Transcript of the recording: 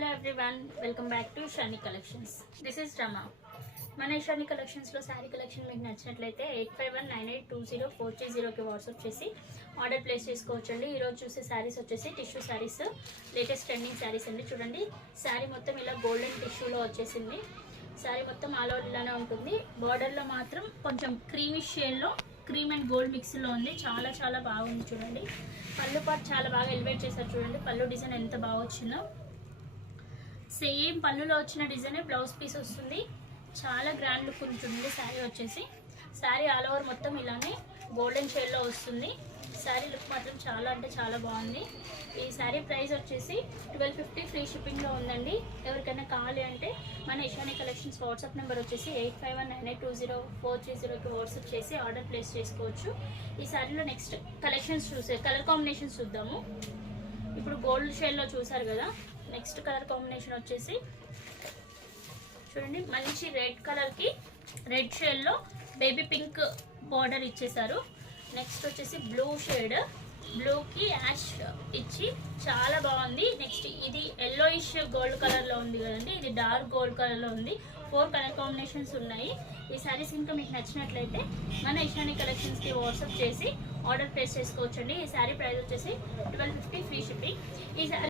Hello everyone, welcome back to Shani collections. This is Rama. మన షాని కలెక్షన్స్లో శారీ కలెక్షన్ మీకు నచ్చినట్లయితే 8519820430కి వాట్సాప్ చేసి ఆర్డర్ ప్లేస్ చేసుకోవచ్చండి. ఈరోజు చూసే శారీస్ వచ్చేసి tissue saris, latest trending saris అండి. చూడండి, శారీ మొత్తం ఇలా గోల్డెన్ టిష్యూలో వచ్చేసింది. శారీ మొత్తం ఆల్ ఓవర్ ఇలానే ఉంటుంది. బార్డర్లో మాత్రం కొంచెం క్రీమిష్ షేడ్లో క్రీమ్ అండ్ గోల్డ్ మిక్స్లో ఉంది. చాలా చాలా బాగుంది. చూడండి, పళ్ళు పాటు చాలా బాగా ఎలివేట్ చేశారు. చూడండి, పళ్ళు డిజైన్ ఎంత బాగా వచ్చిందో. సేమ్ పళ్ళులో వచ్చిన డిజైనే బ్లౌజ్ పీస్ వస్తుంది. చాలా గ్రాండ్ లుక్ ఉంటుంది శారీ వచ్చేసి. శారీ ఆల్ ఓవర్ మొత్తం ఇలానే గోల్డెన్ షేడ్లో వస్తుంది. శారీ లుక్ మాత్రం చాలా అంటే చాలా బాగుంది. ఈ శారీ ప్రైస్ వచ్చేసి 1250 ఫ్రీ షిప్పింగ్లో ఉందండి. ఎవరికైనా కావాలి అంటే మన ఇషాని కలెక్షన్స్ వాట్సాప్ నెంబర్ వచ్చేసి 8519820430కి వాట్సాప్ చేసి ఆర్డర్ ప్లేస్ చేసుకోవచ్చు. ఈ శారీలో నెక్స్ట్ కలెక్షన్స్ కలర్ కాంబినేషన్స్ చూద్దాము. ఇప్పుడు గోల్డ్ షేడ్లో చూసారు కదా, నెక్స్ట్ కలర్ కాంబినేషన్ వచ్చేసి చూడండి, మంచి రెడ్ కలర్కి రెడ్ షేడ్లో బేబీ పింక్ బార్డర్ ఇచ్చేసారు. నెక్స్ట్ వచ్చేసి బ్లూ షేడ్, బ్లూకి యాష్ ఇచ్చి చాలా బాగుంది. నెక్స్ట్ ఇది ఎల్లోయిష్ గోల్డ్ కలర్లో ఉంది కదండి, ఇది డార్క్ గోల్డ్ కలర్లో ఉంది. 4 కలర్ కాంబినేషన్స్ ఉన్నాయి. ఈ శారీస్ ఇంకా మీకు నచ్చినట్లయితే మన ఇషాని కలెక్షన్స్కి వాట్సాప్ చేసి ఆర్డర్ ప్లేస్ చేసుకోవచ్చండి. ఈ శారీ ప్రైస్ వచ్చేసి 1250 ఫ్రీ షిప్పింగ్. ఈ శారీ